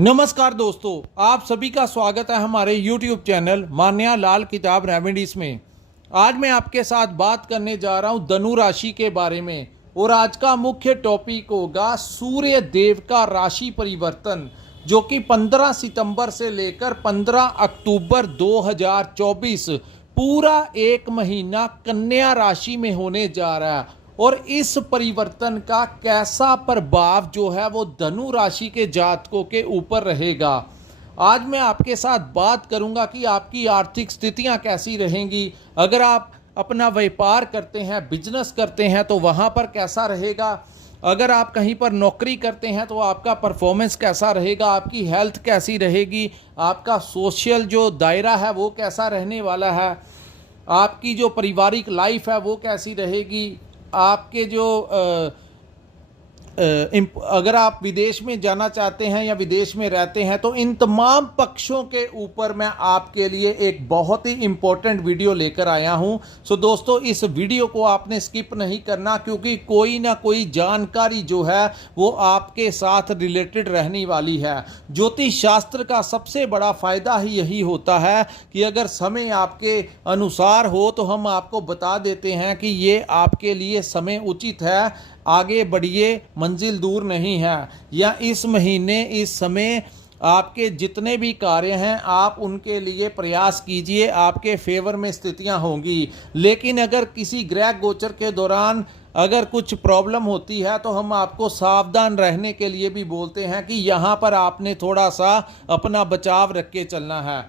नमस्कार दोस्तों, आप सभी का स्वागत है हमारे YouTube चैनल मान्या लाल किताब रेमेडीज में। आज मैं आपके साथ बात करने जा रहा हूं धनु राशि के बारे में और आज का मुख्य टॉपिक होगा सूर्य देव का राशि परिवर्तन, जो कि 15 सितंबर से लेकर 15 अक्टूबर 2024 पूरा एक महीना कन्या राशि में होने जा रहा है। और इस परिवर्तन का कैसा प्रभाव जो है वो धनु राशि के जातकों के ऊपर रहेगा। आज मैं आपके साथ बात करूंगा कि आपकी आर्थिक स्थितियां कैसी रहेंगी। अगर आप अपना व्यापार करते हैं, बिजनेस करते हैं तो वहां पर कैसा रहेगा। अगर आप कहीं पर नौकरी करते हैं तो आपका परफॉर्मेंस कैसा रहेगा, आपकी हेल्थ कैसी रहेगी, आपका सोशल जो दायरा है वो कैसा रहने वाला है, आपकी जो पारिवारिक लाइफ है वो कैसी रहेगी, आपके जो अगर आप विदेश में जाना चाहते हैं या विदेश में रहते हैं तो इन तमाम पक्षों के ऊपर मैं आपके लिए एक बहुत ही इम्पोर्टेंट वीडियो लेकर आया हूं। सो दोस्तों, इस वीडियो को आपने स्किप नहीं करना, क्योंकि कोई ना कोई जानकारी जो है वो आपके साथ रिलेटेड रहने वाली है। ज्योतिष शास्त्र का सबसे बड़ा फायदा ही यही होता है कि अगर समय आपके अनुसार हो तो हम आपको बता देते हैं कि ये आपके लिए समय उचित है, आगे बढ़िए, मंजिल दूर नहीं है। या इस महीने इस समय आपके जितने भी कार्य हैं आप उनके लिए प्रयास कीजिए, आपके फेवर में स्थितियां होंगी। लेकिन अगर किसी ग्रह गोचर के दौरान अगर कुछ प्रॉब्लम होती है तो हम आपको सावधान रहने के लिए भी बोलते हैं कि यहाँ पर आपने थोड़ा सा अपना बचाव रख के चलना है।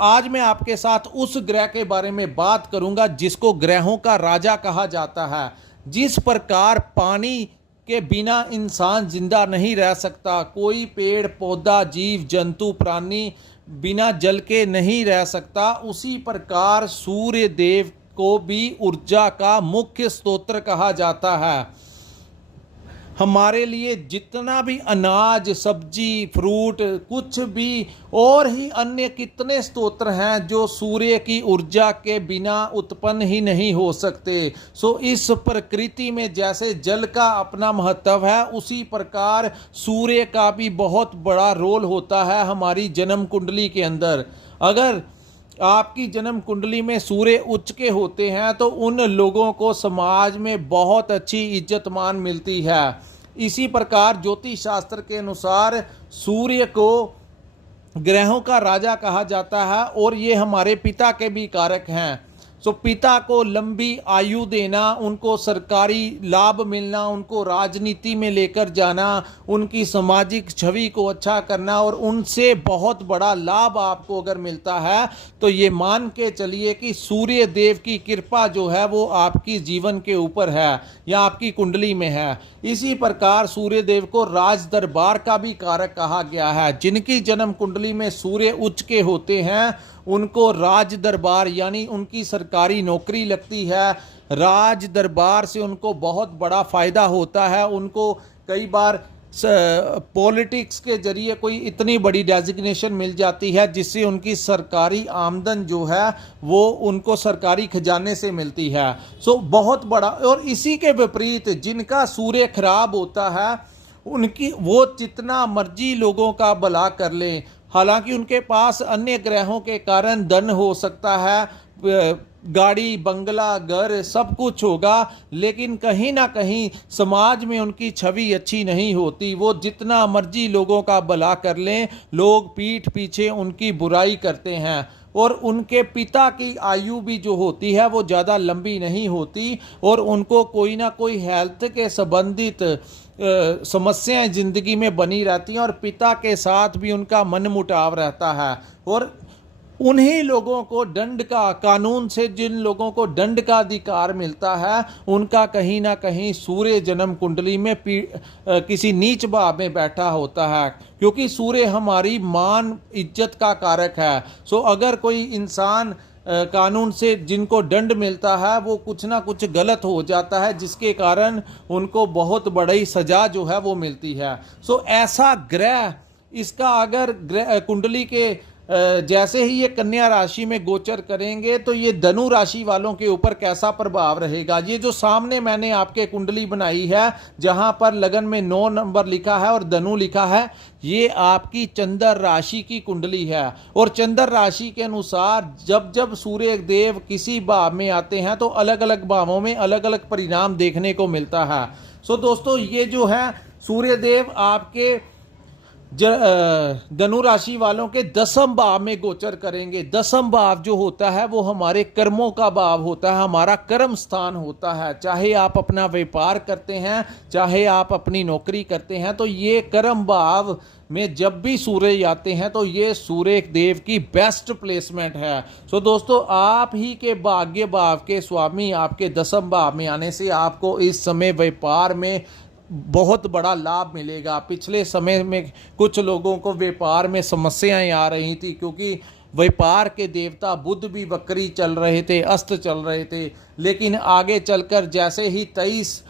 आज मैं आपके साथ उस ग्रह के बारे में बात करूंगा जिसको ग्रहों का राजा कहा जाता है। जिस प्रकार पानी के बिना इंसान जिंदा नहीं रह सकता, कोई पेड़ पौधा जीव जंतु प्राणी बिना जल के नहीं रह सकता, उसी प्रकार सूर्य देव को भी ऊर्जा का मुख्य स्रोत कहा जाता है। हमारे लिए जितना भी अनाज, सब्जी, फ्रूट, कुछ भी और ही अन्य कितने स्रोत हैं जो सूर्य की ऊर्जा के बिना उत्पन्न ही नहीं हो सकते। इस प्रकृति में जैसे जल का अपना महत्व है, उसी प्रकार सूर्य का भी बहुत बड़ा रोल होता है हमारी जन्म कुंडली के अंदर। अगर आपकी जन्म कुंडली में सूर्य उच्च के होते हैं तो उन लोगों को समाज में बहुत अच्छी इज्जत मान मिलती है। इसी प्रकार ज्योतिष शास्त्र के अनुसार सूर्य को ग्रहों का राजा कहा जाता है और ये हमारे पिता के भी कारक हैं। पिता को लंबी आयु देना, उनको सरकारी लाभ मिलना, उनको राजनीति में लेकर जाना, उनकी सामाजिक छवि को अच्छा करना और उनसे बहुत बड़ा लाभ आपको अगर मिलता है तो ये मान के चलिए कि सूर्य देव की कृपा जो है वो आपकी जीवन के ऊपर है या आपकी कुंडली में है। इसी प्रकार सूर्य देव को राज दरबार का भी कारक कहा गया है। जिनकी जन्म कुंडली में सूर्य उच्च के होते हैं उनको राज दरबार यानी उनकी सरकारी नौकरी लगती है। राज दरबार से उनको बहुत बड़ा फायदा होता है। उनको कई बार पॉलिटिक्स के जरिए कोई इतनी बड़ी डेजिग्नेशन मिल जाती है जिससे उनकी सरकारी आमदन जो है वो उनको सरकारी खजाने से मिलती है। बहुत बड़ा। और इसी के विपरीत जिनका सूर्य खराब होता है उनकी वो जितना मर्जी लोगों का भला कर ले, हालांकि उनके पास अन्य ग्रहों के कारण धन हो सकता है, गाड़ी बंगला घर सब कुछ होगा, लेकिन कहीं ना कहीं समाज में उनकी छवि अच्छी नहीं होती। वो जितना मर्जी लोगों का भला कर लें, लोग पीठ पीछे उनकी बुराई करते हैं। और उनके पिता की आयु भी जो होती है वो ज़्यादा लंबी नहीं होती और उनको कोई ना कोई हेल्थ के संबंधित समस्याएं जिंदगी में बनी रहती हैं और पिता के साथ भी उनका मनमुटाव रहता है। और उन्हीं लोगों को दंड का, कानून से जिन लोगों को दंड का अधिकार मिलता है उनका कहीं ना कहीं सूर्य जन्म कुंडली में किसी नीच भाव में बैठा होता है, क्योंकि सूर्य हमारी मान इज्जत का कारक है। अगर कोई इंसान कानून से जिनको दंड मिलता है वो कुछ ना कुछ गलत हो जाता है जिसके कारण उनको बहुत बड़ी सजा जो है वो मिलती है। ऐसा ग्रह, इसका अगर ग्रह कुंडली के जैसे ही ये कन्या राशि में गोचर करेंगे तो ये धनु राशि वालों के ऊपर कैसा प्रभाव रहेगा। ये जो सामने मैंने आपके कुंडली बनाई है जहां पर लगन में 9 नंबर लिखा है और धनु लिखा है, ये आपकी चंद्र राशि की कुंडली है। और चंद्र राशि के अनुसार जब जब सूर्य देव किसी भाव में आते हैं तो अलग अलग भावों में अलग अलग परिणाम देखने को मिलता है। सो दोस्तों, ये जो है सूर्य देव आपके धनु राशि वालों के 10वें भाव में गोचर करेंगे। 10वां भाव जो होता है वो हमारे कर्मों का भाव होता है, हमारा कर्म स्थान होता है। चाहे आप अपना व्यापार करते हैं, चाहे आप अपनी नौकरी करते हैं, तो ये कर्म भाव में जब भी सूर्य आते हैं तो ये सूर्य देव की बेस्ट प्लेसमेंट है। सो दोस्तों, आप ही के भाग्य भाव के स्वामी आपके 10वें भाव में आने से आपको इस समय व्यापार में बहुत बड़ा लाभ मिलेगा। पिछले समय में कुछ लोगों को व्यापार में समस्याएं आ रही थी क्योंकि व्यापार के देवता बुध भी वक्री चल रहे थे, अस्त चल रहे थे। लेकिन आगे चलकर जैसे ही 23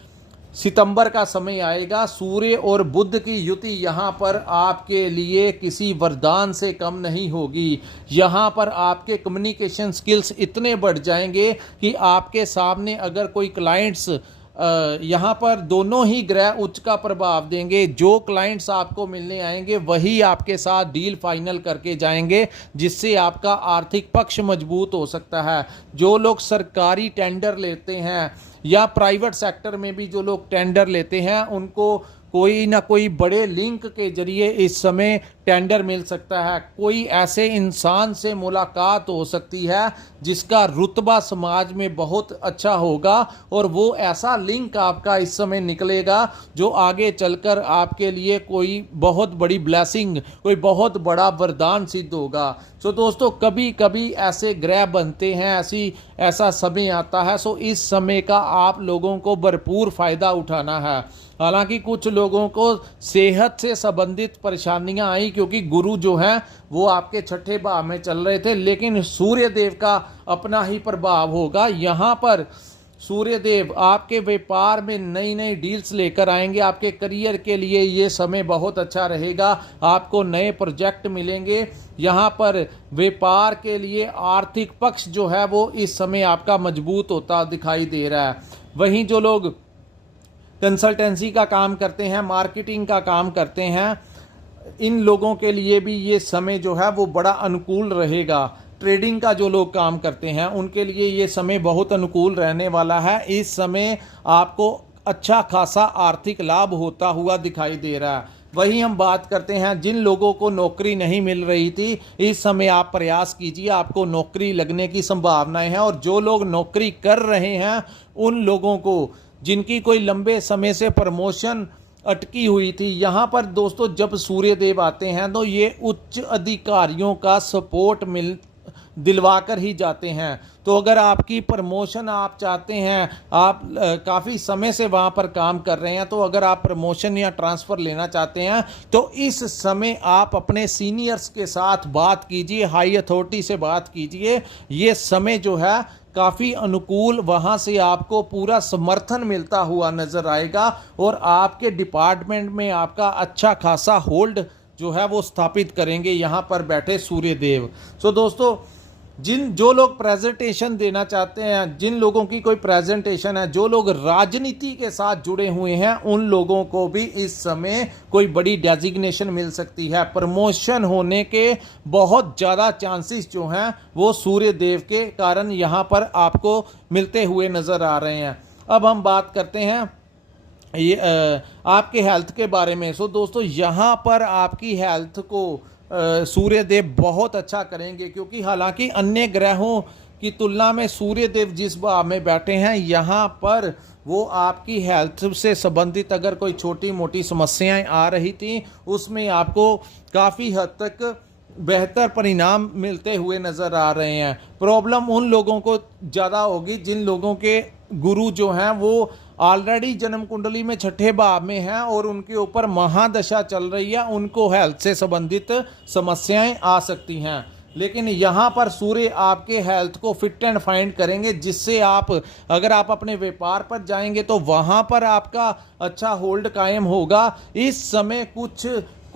सितंबर का समय आएगा, सूर्य और बुध की युति यहाँ पर आपके लिए किसी वरदान से कम नहीं होगी। यहाँ पर आपके कम्युनिकेशन स्किल्स इतने बढ़ जाएंगे कि आपके सामने अगर कोई क्लाइंट्स यहाँ पर दोनों ही ग्रह उच्च का प्रभाव देंगे। जो क्लाइंट्स आपको मिलने आएंगे वही आपके साथ डील फाइनल करके जाएंगे, जिससे आपका आर्थिक पक्ष मजबूत हो सकता है। जो लोग सरकारी टेंडर लेते हैं या प्राइवेट सेक्टर में भी जो लोग टेंडर लेते हैं, उनको कोई ना कोई बड़े लिंक के जरिए इस समय टेंडर मिल सकता है। कोई ऐसे इंसान से मुलाकात हो सकती है जिसका रुतबा समाज में बहुत अच्छा होगा और वो ऐसा लिंक आपका इस समय निकलेगा जो आगे चलकर आपके लिए कोई बहुत बड़ी ब्लेसिंग, कोई बहुत बड़ा वरदान सिद्ध होगा। सो दोस्तों, कभी कभी ऐसे ग्रह बनते हैं, ऐसा समय आता है। सो इस समय का आप लोगों को भरपूर फायदा उठाना है। हालांकि कुछ लोगों को सेहत से संबंधित परेशानियां आई क्योंकि गुरु जो हैं वो आपके 6ठे भाव में चल रहे थे, लेकिन सूर्य देव का अपना ही प्रभाव होगा। यहाँ पर सूर्य देव आपके व्यापार में नई नई डील्स लेकर आएंगे। आपके करियर के लिए ये समय बहुत अच्छा रहेगा। आपको नए प्रोजेक्ट मिलेंगे। यहाँ पर व्यापार के लिए आर्थिक पक्ष जो है वो इस समय आपका मजबूत होता दिखाई दे रहा है। वहीं जो लोग कंसल्टेंसी का काम करते हैं, मार्केटिंग का काम करते हैं, इन लोगों के लिए भी ये समय जो है वो बड़ा अनुकूल रहेगा। ट्रेडिंग का जो लोग काम करते हैं उनके लिए ये समय बहुत अनुकूल रहने वाला है। इस समय आपको अच्छा खासा आर्थिक लाभ होता हुआ दिखाई दे रहा है। वहीं हम बात करते हैं जिन लोगों को नौकरी नहीं मिल रही थी, इस समय आप प्रयास कीजिए, आपको नौकरी लगने की संभावनाएं हैं। और जो लोग नौकरी कर रहे हैं उन लोगों को जिनकी कोई लंबे समय से प्रमोशन अटकी हुई थी, यहाँ पर दोस्तों जब सूर्य देव आते हैं तो ये उच्च अधिकारियों का सपोर्ट दिलवा कर ही जाते हैं। तो अगर आपकी प्रमोशन आप चाहते हैं, आप काफ़ी समय से वहाँ पर काम कर रहे हैं, तो अगर आप प्रमोशन या ट्रांसफ़र लेना चाहते हैं तो इस समय आप अपने सीनियर्स के साथ बात कीजिए, हाई अथॉरिटी से बात कीजिए। ये समय जो है काफ़ी अनुकूल, वहाँ से आपको पूरा समर्थन मिलता हुआ नज़र आएगा और आपके डिपार्टमेंट में आपका अच्छा खासा होल्ड जो है वो स्थापित करेंगे यहाँ पर बैठे सूर्य देव। सो दोस्तों, जो लोग प्रेजेंटेशन देना चाहते हैं, जिन लोगों की कोई प्रेजेंटेशन है, जो लोग राजनीति के साथ जुड़े हुए हैं, उन लोगों को भी इस समय कोई बड़ी डेजिग्नेशन मिल सकती है। प्रमोशन होने के बहुत ज़्यादा चांसेस जो हैं वो सूर्य देव के कारण यहाँ पर आपको मिलते हुए नज़र आ रहे हैं। अब हम बात करते हैं ये आपके हेल्थ के बारे में। सो दोस्तों, यहाँ पर आपकी हेल्थ को सूर्य देव बहुत अच्छा करेंगे क्योंकि हालांकि अन्य ग्रहों की तुलना में सूर्य देव जिस भाव में बैठे हैं, यहाँ पर वो आपकी हेल्थ से संबंधित अगर कोई छोटी मोटी समस्याएं आ रही थी उसमें आपको काफ़ी हद तक बेहतर परिणाम मिलते हुए नज़र आ रहे हैं। प्रॉब्लम उन लोगों को ज़्यादा होगी जिन लोगों के गुरु जो हैं वो ऑलरेडी जन्म कुंडली में 6ठे भाव में हैं और उनके ऊपर महादशा चल रही है, उनको हेल्थ से संबंधित समस्याएं आ सकती हैं। लेकिन यहाँ पर सूर्य आपके हेल्थ को फिट एंड फाइंड करेंगे, जिससे आप अगर आप अपने व्यापार पर जाएंगे तो वहाँ पर आपका अच्छा होल्ड कायम होगा। इस समय कुछ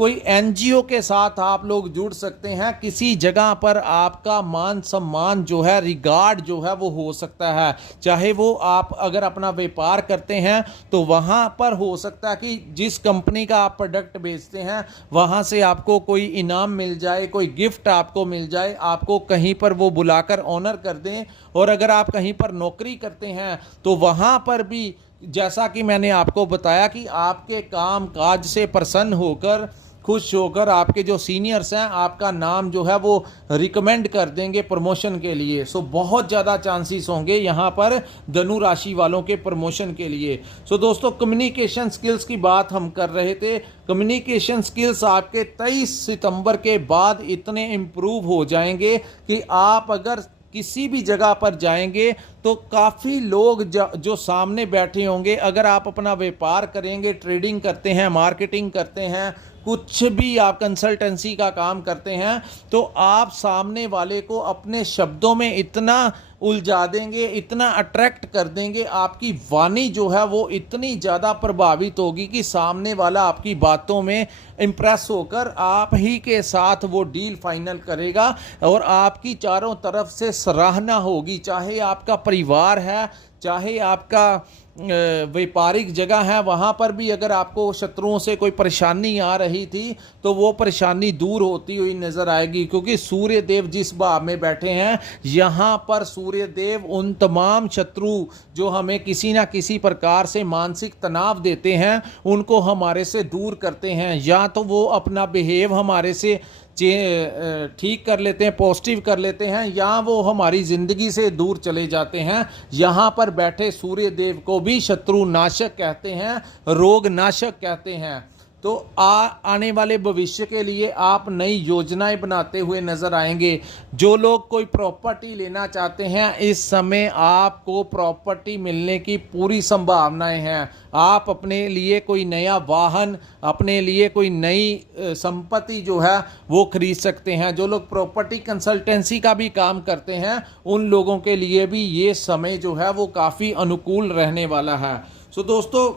कोई एनजीओ के साथ आप लोग जुड़ सकते हैं। किसी जगह पर आपका मान सम्मान जो है, रिगार्ड जो है वो हो सकता है। चाहे वो आप अगर अपना व्यापार करते हैं तो वहाँ पर हो सकता है कि जिस कंपनी का आप प्रोडक्ट बेचते हैं वहाँ से आपको कोई इनाम मिल जाए, कोई गिफ्ट आपको मिल जाए, आपको कहीं पर वो बुलाकर ऑनर कर दें। और अगर आप कहीं पर नौकरी करते हैं तो वहाँ पर भी जैसा कि मैंने आपको बताया कि आपके काम काज से प्रसन्न होकर, खुश होकर आपके जो सीनियर्स हैं आपका नाम जो है वो रिकमेंड कर देंगे प्रमोशन के लिए। सो बहुत ज़्यादा चांसेस होंगे यहाँ पर धनु राशि वालों के प्रमोशन के लिए। सो दोस्तों, कम्युनिकेशन स्किल्स की बात हम कर रहे थे। कम्युनिकेशन स्किल्स आपके 23 सितंबर के बाद इतने इम्प्रूव हो जाएंगे कि आप अगर किसी भी जगह पर जाएंगे तो काफ़ी लोग जो सामने बैठे होंगे, अगर आप अपना व्यापार करेंगे, ट्रेडिंग करते हैं, मार्केटिंग करते हैं, कुछ भी आप कंसल्टेंसी का काम करते हैं, तो आप सामने वाले को अपने शब्दों में इतना उलझा देंगे, इतना अट्रैक्ट कर देंगे, आपकी वाणी जो है वो इतनी ज़्यादा प्रभावित होगी कि सामने वाला आपकी बातों में इम्प्रेस होकर आप ही के साथ वो डील फाइनल करेगा और आपकी चारों तरफ से सराहना होगी। चाहे आपका परिवार है, चाहे आपका व्यापारिक जगह है, वहाँ पर भी अगर आपको शत्रुओं से कोई परेशानी आ रही थी तो वो परेशानी दूर होती हुई नज़र आएगी, क्योंकि सूर्य देव जिस भाव में बैठे हैं यहाँ पर सूर्य देव उन तमाम शत्रु जो हमें किसी ना किसी प्रकार से मानसिक तनाव देते हैं उनको हमारे से दूर करते हैं। या तो वो अपना बिहेव हमारे से ठीक कर लेते हैं, पॉजिटिव कर लेते हैं, या वो हमारी ज़िंदगी से दूर चले जाते हैं। यहाँ पर बैठे सूर्य देव को भी शत्रु नाशक कहते हैं, रोग नाशक कहते हैं। तो आने वाले भविष्य के लिए आप नई योजनाएं बनाते हुए नजर आएंगे। जो लोग कोई प्रॉपर्टी लेना चाहते हैं, इस समय आपको प्रॉपर्टी मिलने की पूरी संभावनाएं हैं। आप अपने लिए कोई नया वाहन, अपने लिए कोई नई संपत्ति जो है वो खरीद सकते हैं। जो लोग प्रॉपर्टी कंसल्टेंसी का भी काम करते हैं उन लोगों के लिए भी ये समय जो है वो काफ़ी अनुकूल रहने वाला है। सो दोस्तों,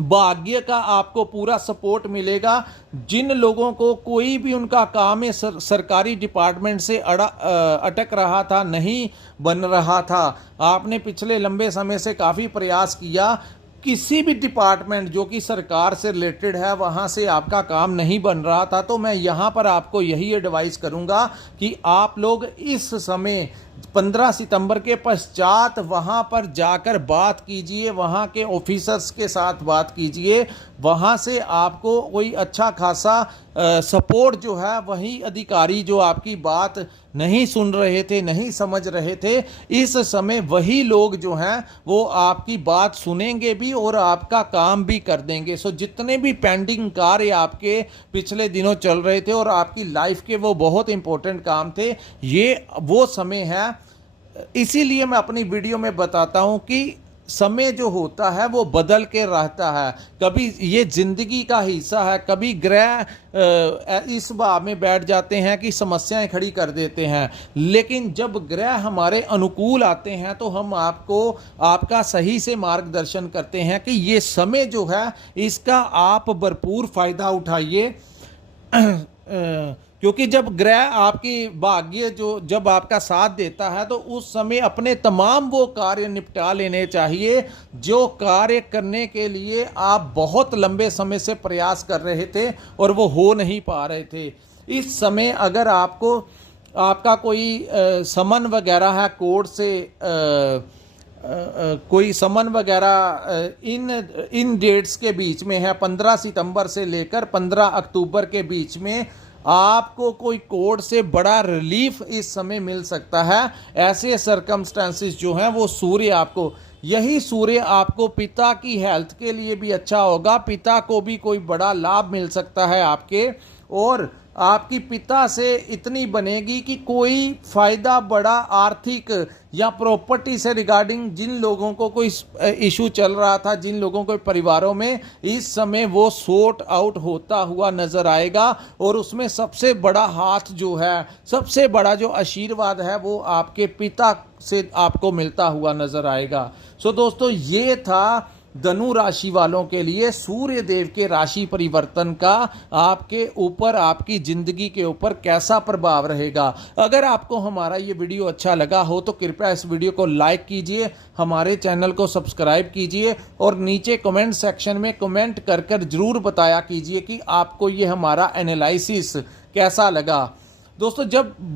भाग्य का आपको पूरा सपोर्ट मिलेगा। जिन लोगों को कोई भी उनका काम है सरकारी डिपार्टमेंट से अटक रहा था, नहीं बन रहा था, आपने पिछले लंबे समय से काफ़ी प्रयास किया, किसी भी डिपार्टमेंट जो कि सरकार से रिलेटेड है वहाँ से आपका काम नहीं बन रहा था, तो मैं यहाँ पर आपको यही एडवाइस करूँगा कि आप लोग इस समय 15 सितंबर के पश्चात वहाँ पर जाकर बात कीजिए, वहाँ के ऑफिसर्स के साथ बात कीजिए। वहाँ से आपको कोई अच्छा खासा सपोर्ट जो है, वही अधिकारी जो आपकी बात नहीं सुन रहे थे, नहीं समझ रहे थे, इस समय वही लोग जो हैं वो आपकी बात सुनेंगे भी और आपका काम भी कर देंगे। सो जितने भी पेंडिंग कार्य आपके पिछले दिनों चल रहे थे और आपकी लाइफ के वो बहुत इंपॉर्टेंट काम थे, ये वो समय है। इसीलिए मैं अपनी वीडियो में बताता हूं कि समय जो होता है वो बदल के रहता है। कभी ये जिंदगी का हिस्सा है, कभी ग्रह इस भाव में बैठ जाते हैं कि समस्याएं खड़ी कर देते हैं, लेकिन जब ग्रह हमारे अनुकूल आते हैं तो हम आपका सही से मार्गदर्शन करते हैं कि ये समय जो है इसका आप भरपूर फायदा उठाइए। क्योंकि जब ग्रह आपकी भाग्य जब आपका साथ देता है तो उस समय अपने तमाम वो कार्य निपटा लेने चाहिए जो कार्य करने के लिए आप बहुत लंबे समय से प्रयास कर रहे थे और वो हो नहीं पा रहे थे। इस समय अगर आपका कोई समन वगैरह है कोर्ट से, कोई समन वगैरह इन डेट्स के बीच में है, 15 सितंबर से लेकर 15 अक्टूबर के बीच में आपको कोई कोर्ट से बड़ा रिलीफ इस समय मिल सकता है। ऐसे सरकमस्टेंसेस जो हैं वो यही सूर्य आपको पिता की हेल्थ के लिए भी अच्छा होगा। पिता को भी कोई बड़ा लाभ मिल सकता है आपके, और आपकी पिता से इतनी बनेगी कि कोई फायदा बड़ा आर्थिक या प्रॉपर्टी से रिगार्डिंग जिन लोगों को कोई इशू चल रहा था, जिन लोगों को परिवारों में, इस समय वो सॉर्ट आउट होता हुआ नजर आएगा। और उसमें सबसे बड़ा हाथ जो है, सबसे बड़ा जो आशीर्वाद है वो आपके पिता से आपको मिलता हुआ नजर आएगा। सो दोस्तों, ये था धनु राशि वालों के लिए सूर्य देव के राशि परिवर्तन का आपके ऊपर, आपकी जिंदगी के ऊपर कैसा प्रभाव रहेगा। अगर आपको हमारा ये वीडियो अच्छा लगा हो तो कृपया इस वीडियो को लाइक कीजिए, हमारे चैनल को सब्सक्राइब कीजिए और नीचे कमेंट सेक्शन में कमेंट कर कर जरूर बताया कीजिए कि आपको ये हमारा एनालिसिस कैसा लगा। दोस्तों,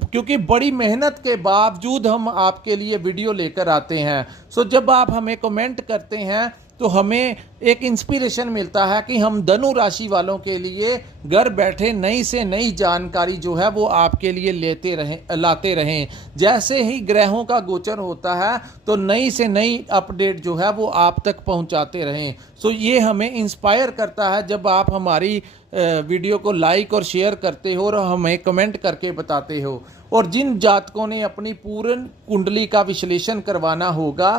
क्योंकि बड़ी मेहनत के बावजूद हम आपके लिए वीडियो लेकर आते हैं, जब आप हमें कमेंट करते हैं तो हमें एक इंस्पिरेशन मिलता है कि हम धनु राशि वालों के लिए घर बैठे नई से नई जानकारी जो है वो आपके लिए लाते रहें। जैसे ही ग्रहों का गोचर होता है तो नई से नई अपडेट जो है वो आप तक पहुंचाते रहें। ये हमें इंस्पायर करता है जब आप हमारी वीडियो को लाइक और शेयर करते हो और हमें कमेंट करके बताते हो। और जिन जातकों ने अपनी पूर्ण कुंडली का विश्लेषण करवाना होगा,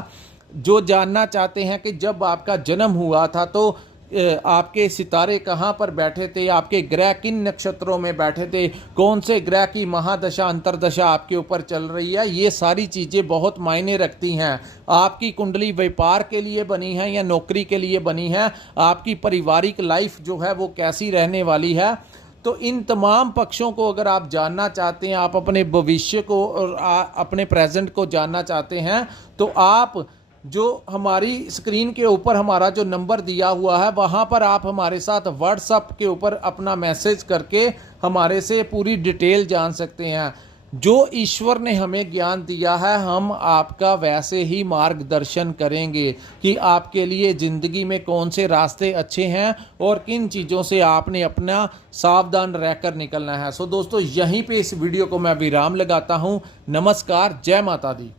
जो जानना चाहते हैं कि जब आपका जन्म हुआ था तो आपके सितारे कहाँ पर बैठे थे, आपके ग्रह किन नक्षत्रों में बैठे थे, कौन से ग्रह की महादशा अंतरदशा आपके ऊपर चल रही है, ये सारी चीज़ें बहुत मायने रखती हैं। आपकी कुंडली व्यापार के लिए बनी है या नौकरी के लिए बनी है, आपकी पारिवारिक लाइफ जो है वो कैसी रहने वाली है। तो इन तमाम पक्षों को अगर आप जानना चाहते हैं, आप अपने भविष्य को और अपने प्रेजेंट को जानना चाहते हैं, तो आप जो हमारी स्क्रीन के ऊपर हमारा जो नंबर दिया हुआ है वहाँ पर आप हमारे साथ व्हाट्सएप के ऊपर अपना मैसेज करके हमारे से पूरी डिटेल जान सकते हैं। जो ईश्वर ने हमें ज्ञान दिया है हम आपका वैसे ही मार्गदर्शन करेंगे कि आपके लिए ज़िंदगी में कौन से रास्ते अच्छे हैं और किन चीज़ों से आपने अपना सावधान रहकर निकलना है। दोस्तों, यहीं पे इस वीडियो को मैं विराम लगाता हूँ। नमस्कार, जय माता दी।